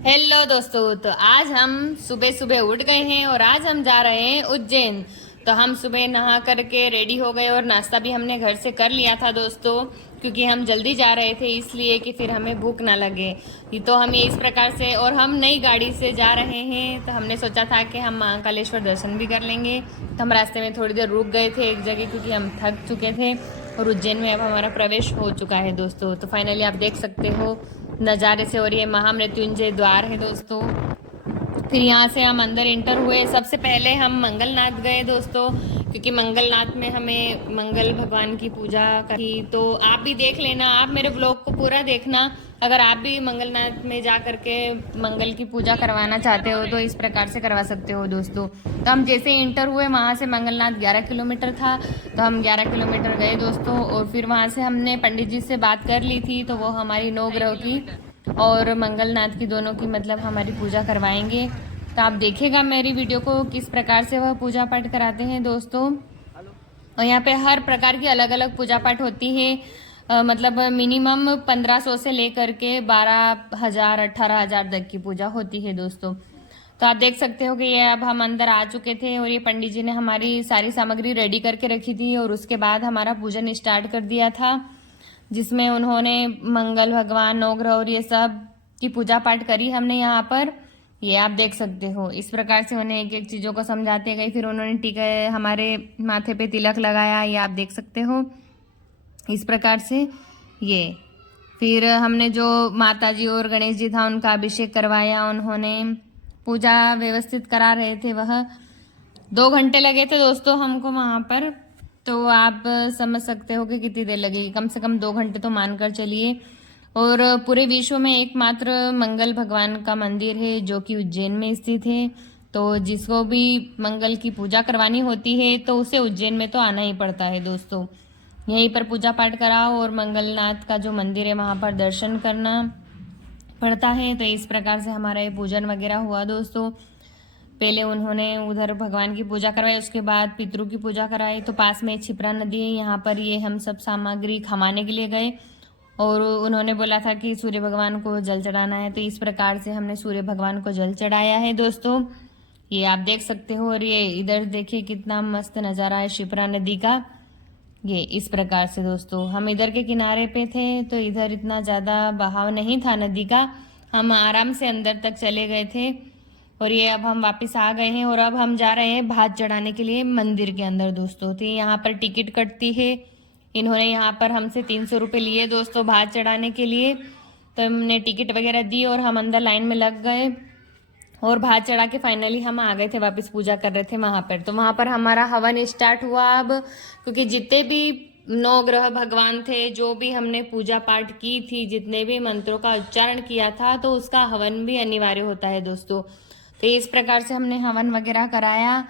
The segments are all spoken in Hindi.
हेलो दोस्तों, तो आज हम सुबह सुबह उठ गए हैं और आज हम जा रहे हैं उज्जैन। तो हम सुबह नहा करके रेडी हो गए और नाश्ता भी हमने घर से कर लिया था दोस्तों, क्योंकि हम जल्दी जा रहे थे इसलिए कि फिर हमें भूख ना लगे। ये तो हम इस प्रकार से, और हम नई गाड़ी से जा रहे हैं तो हमने सोचा था कि हम महाकालेश्वर दर्शन भी कर लेंगे। तो हम रास्ते में थोड़ी देर रुक गए थे एक जगह, क्योंकि हम थक चुके थे और उज्जैन में अब हमारा प्रवेश हो चुका है दोस्तों। तो फाइनली आप देख सकते हो नज़ारे से, और ये महामृत्युंजय द्वार है दोस्तों। फिर यहाँ से हम अंदर इंटर हुए। सबसे पहले हम मंगलनाथ गए दोस्तों, क्योंकि मंगलनाथ में हमें मंगल भगवान की पूजा की। तो आप भी देख लेना, आप मेरे ब्लॉग को पूरा देखना अगर आप भी मंगलनाथ में जा करके मंगल की पूजा करवाना चाहते हो तो इस प्रकार से करवा सकते हो दोस्तों। तो हम जैसे इंटर हुए वहाँ से मंगलनाथ 11 किलोमीटर था, तो हम 11 किलोमीटर गए दोस्तों। और फिर वहाँ से हमने पंडित जी से बात कर ली थी, तो वो हमारी 9 ग्रह की और मंगलनाथ की दोनों की मतलब हमारी पूजा करवाएंगे। तो आप देखेगा मेरी वीडियो को किस प्रकार से वह पूजा पाठ कराते हैं दोस्तों। और यहाँ पे हर प्रकार की अलग अलग पूजा पाठ होती है। मतलब मिनिमम 1500 से लेकर के 12,000 18,000 तक की पूजा होती है दोस्तों। तो आप देख सकते हो कि ये अब हम अंदर आ चुके थे और ये पंडित जी ने हमारी सारी सामग्री रेडी करके रखी थी और उसके बाद हमारा पूजन स्टार्ट कर दिया था, जिसमें उन्होंने मंगल भगवान, नवग्रह और ये सब की पूजा पाठ करी हमने यहाँ पर। ये आप देख सकते हो इस प्रकार से उन्हें एक एक चीज़ों को समझाते गए। फिर उन्होंने टीका हमारे माथे पे तिलक लगाया, ये आप देख सकते हो इस प्रकार से। ये फिर हमने जो माता जी और गणेश जी था उनका अभिषेक करवाया, उन्होंने पूजा व्यवस्थित करा रहे थे। वह 2 घंटे लगे थे दोस्तों हमको वहाँ पर। तो आप समझ सकते हो कि कितनी देर लगेगी, कम से कम 2 घंटे तो मानकर चलिए। और पूरे विश्व में एकमात्र मंगल भगवान का मंदिर है जो कि उज्जैन में स्थित है। तो जिसको भी मंगल की पूजा करवानी होती है तो उसे उज्जैन में तो आना ही पड़ता है दोस्तों। यहीं पर पूजा पाठ कराओ और मंगलनाथ का जो मंदिर है वहाँ पर दर्शन करना पड़ता है। तो इस प्रकार से हमारा ये पूजन वगैरह हुआ दोस्तों। पहले उन्होंने उधर भगवान की पूजा करवाई, उसके बाद पितरों की पूजा कराई। तो पास में छिपरा नदी है, यहाँ पर ये हम सब सामग्री खमाने के लिए गए और उन्होंने बोला था कि सूर्य भगवान को जल चढ़ाना है। तो इस प्रकार से हमने सूर्य भगवान को जल चढ़ाया है दोस्तों, ये आप देख सकते हो। और ये इधर देखिए कितना मस्त नज़ारा है शिप्रा नदी का। ये इस प्रकार से दोस्तों हम इधर के किनारे पे थे, तो इधर इतना ज़्यादा बहाव नहीं था नदी का, हम आराम से अंदर तक चले गए थे। और ये अब हम वापस आ गए हैं और अब हम जा रहे हैं भात चढ़ाने के लिए मंदिर के अंदर दोस्तों। तो यहाँ पर टिकट कटती है, इन्होंने यहाँ पर हमसे 300 रुपये लिए दोस्तों भात चढ़ाने के लिए। तो हमने टिकट वगैरह दी और हम अंदर लाइन में लग गए और भात चढ़ा के फाइनली हम आ गए थे वापस, पूजा कर रहे थे वहाँ पर। तो वहाँ पर हमारा हवन स्टार्ट हुआ अब, क्योंकि जितने भी 9 ग्रह भगवान थे, जो भी हमने पूजा पाठ की थी, जितने भी मंत्रों का उच्चारण किया था, तो उसका हवन भी अनिवार्य होता है दोस्तों। तो इस प्रकार से हमने हवन वगैरह कराया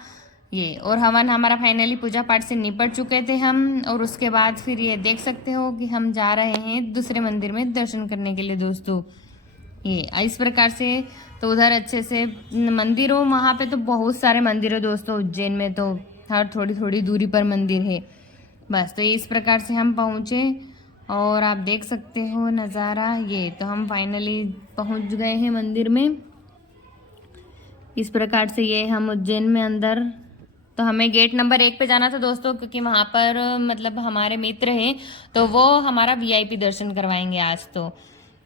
ये, और हवन हमारा फाइनली पूजा पाठ से निपट चुके थे हम। और उसके बाद फिर ये देख सकते हो कि हम जा रहे हैं दूसरे मंदिर में दर्शन करने के लिए दोस्तों। ये इस प्रकार से तो उधर अच्छे से मंदिर हो, वहाँ पे तो बहुत सारे मंदिर है दोस्तों उज्जैन में, तो हर थोड़ी थोड़ी दूरी पर मंदिर है बस। तो इस प्रकार से हम पहुँचे और आप देख सकते हो नज़ारा ये। तो हम फाइनली पहुँच गए हैं मंदिर में इस प्रकार से। ये हम उज्जैन में अंदर, तो हमें गेट नंबर 1 पे जाना था दोस्तों, क्योंकि वहाँ पर मतलब हमारे मित्र हैं तो वो हमारा वीआईपी दर्शन करवाएंगे आज।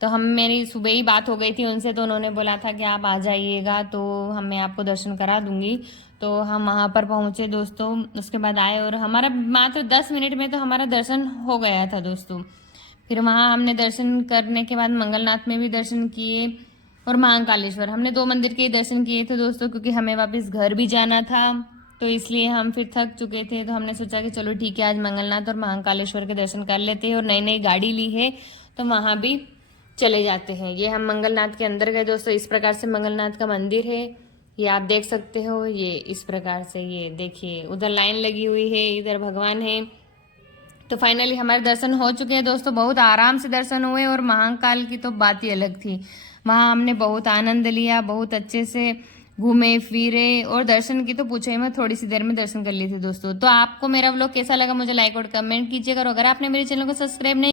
तो हम मेरी सुबह ही बात हो गई थी उनसे, तो उन्होंने बोला था कि आप आ जाइएगा तो मैं आपको दर्शन करा दूंगी। तो हम वहाँ पर पहुँचे दोस्तों, उसके बाद आए और हमारा मात्र 10 मिनट में तो हमारा दर्शन हो गया था दोस्तों। फिर वहाँ हमने दर्शन करने के बाद मंगलनाथ में भी दर्शन किए और महाकालेश्वर, हमने 2 मंदिर के दर्शन किए थे दोस्तों, क्योंकि हमें वापस घर भी जाना था। तो इसलिए हम फिर थक चुके थे, तो हमने सोचा कि चलो ठीक है आज मंगलनाथ और महाकालेश्वर के दर्शन कर लेते हैं। और नई नई गाड़ी ली है तो वहाँ भी चले जाते हैं। ये हम मंगलनाथ के अंदर गए दोस्तों, इस प्रकार से मंगलनाथ का मंदिर है, ये आप देख सकते हो। ये इस प्रकार से ये देखिए उधर लाइन लगी हुई है, इधर भगवान है। तो फाइनली हमारे दर्शन हो चुके हैं दोस्तों, बहुत आराम से दर्शन हुए और महाकाल की तो बात ही अलग थी। वहाँ हमने बहुत आनंद लिया, बहुत अच्छे से घूमे फिरे और दर्शन की तो पूछो ही मत, थोड़ी सी देर में दर्शन कर लिए थे दोस्तों। तो आपको मेरा व्लॉग कैसा लगा मुझे लाइक और कमेंट कीजिएगा, और अगर आपने मेरे चैनल को सब्सक्राइब नहीं